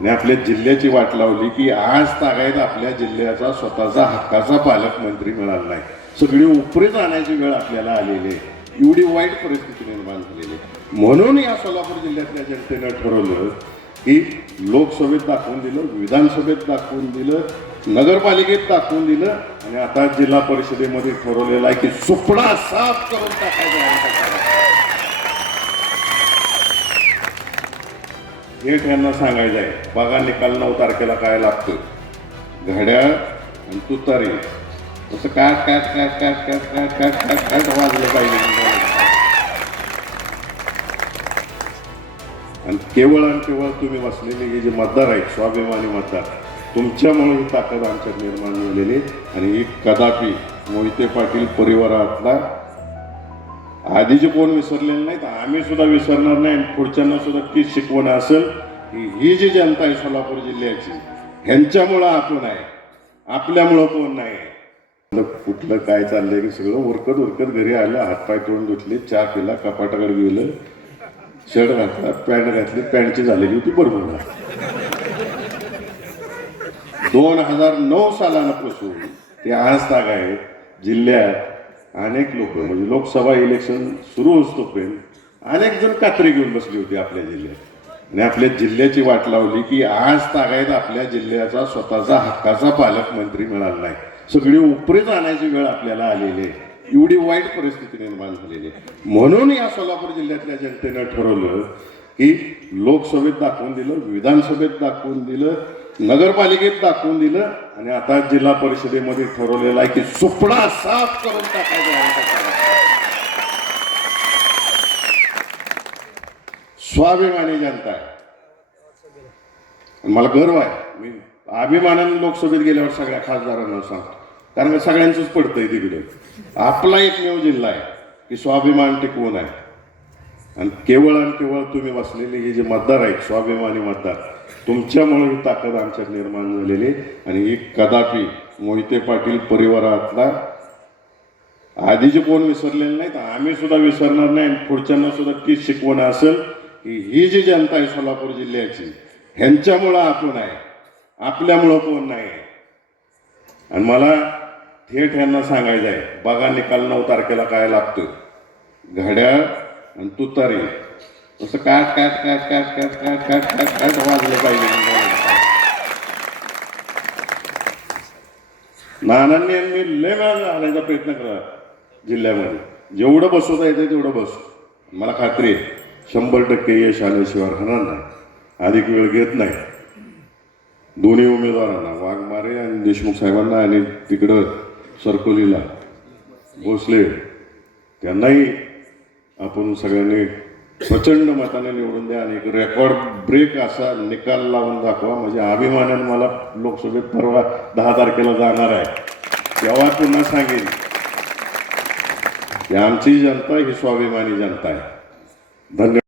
आणि आपल्या जिल्ह्याची वाट लावली की आज तागायत आपल्या जिल्ह्याचा स्वतःचा हक्काचा पालकमंत्री मिळाला नाही सगळी उपरीत जाण्याची वेळ आपल्याला आलेली आहे एवढी वाईट परिस्थिती निर्माण झालेली म्हणून या सोलापूर जिल्ह्यातल्या जनतेनं ठरवलं की लोकसभेत दाखवून दिलं विधानसभेत दाखवून दिलं नगरपालिकेत दाखवून दिलं आणि आता जिल्हा परिषदेमध्ये ठरवलेलं आहे की सुपडा साफ करून टाकायचा थेट यांना सांगायचं आहे बघा निकाल नऊ तारखेला काय लागतं घड्याळ आणि तुतारी असं काय काय काय काय काय काय काय काय काय वाजलं पाहिजे आणि केवळ आणि केवळ तुम्ही बसलेले हे जे मतदार आहेत स्वाभिमानी मतदार तुमच्यामुळे ही ताकद आमच्यात निर्माण झालेली आणि ही कदापि मोहिते पाटील परिवारातला आधीचे कोण विसरलेले नाहीत आम्ही सुद्धा विसरणार नाही पुढच्यांना सुद्धा की शिकवण असेल ही जी जनता आहे सोलापूर जिल्ह्याची ह्यांच्यामुळं आपण आहे आपल्यामुळं कोण नाही कुठलं काय चाललंय की सगळं उरकत उरकत घरी आलं हातपाय तोंड धुतले चहा पिला कपाटाकडे गेलं शर्ट घातला पॅन्ट घातली पॅन्टची झालेली होती बरोबर दोन हजार नऊ सालापासून ते आज ताग आहे जिल्ह्यात अनेक लोक म्हणजे लोकसभा इलेक्शन सुरू पण अनेक जण कात्री घेऊन बसली होती आपल्या जिल्ह्यात आणि आपल्या जिल्ह्याची वाट लावली की आज तागायत आपल्या जिल्ह्याचा स्वतःचा हक्काचा पालकमंत्री मिळाला नाही सगळी उपरीच आणायची वेळ आपल्याला आलेली आहे एवढी वाईट परिस्थिती निर्माण झालेली आहे म्हणून या सोलापूर जिल्ह्यातल्या जनतेनं ठरवलं की लोकसभेत दाखवून दिलं विधानसभेत दाखवून दिलं नगरपालिकेत दाखवून दिलं आणि आता जिल्हा परिषदेमध्ये ठरवलेलं आहे की सुपडा साफ करून टाकायचा स्वाभिमानी जनता आहे मला गर्व आहे मी अभिमानानं लोकसभेत गेल्यावर सगळ्या खासदारांना सांगतो कारण सगळ्यांच सगळ्यांचंच पडतंय तिकडे आपला एकमेव जिल्हा आहे की स्वाभिमान टिकवून आहे आणि केवळ आणि केवळ तुम्ही बसलेले हे जे मतदार आहेत स्वाभिमानी मतदार तुमच्यामुळे ही ताकद आमच्यात निर्माण झालेली आणि ही कदापि मोहिते पाटील परिवारातला आधीचे कोण विसरलेले नाहीत आम्ही सुद्धा विसरणार नाही आणि पुढच्यांना सुद्धा तीच शिकवण असेल की ही जी जनता आहे सोलापूर जिल्ह्याची ह्यांच्यामुळं आपण आहे आपल्यामुळं कोण नाही आणि मला थेट यांना सांगायचं आहे बघा निकाल नऊ तारखेला काय लागतो घड्याळ आणि तुतारी असं काट काट काट काट काट काट काट काट काट नानांनी यांनी लय वेळा आणायचा प्रयत्न करा जिल्ह्यामध्ये जेवढं बसवता येतं तेवढं बस मला खात्री आहे शंभर टक्के यश आल्याशिवाय राहणार नाही अधिक वेळ घेत नाही दोन्ही उमेदवारांना वाघमारे आणि देशमुख साहेबांना आणि तिकडं सरकोलीला भोसले त्यांनाही आपण सगळ्यांनी प्रचंड मताने निवडून द्या आणि रेकॉर्ड ब्रेक असा निकाल लावून दाखवा म्हणजे अभिमानानं मला लोकसभेत परवा दहा तारखेला जाणार आहे तेव्हा पुन्हा सांगेन की आमची जनता ही स्वाभिमानी जनता आहे धन्यवाद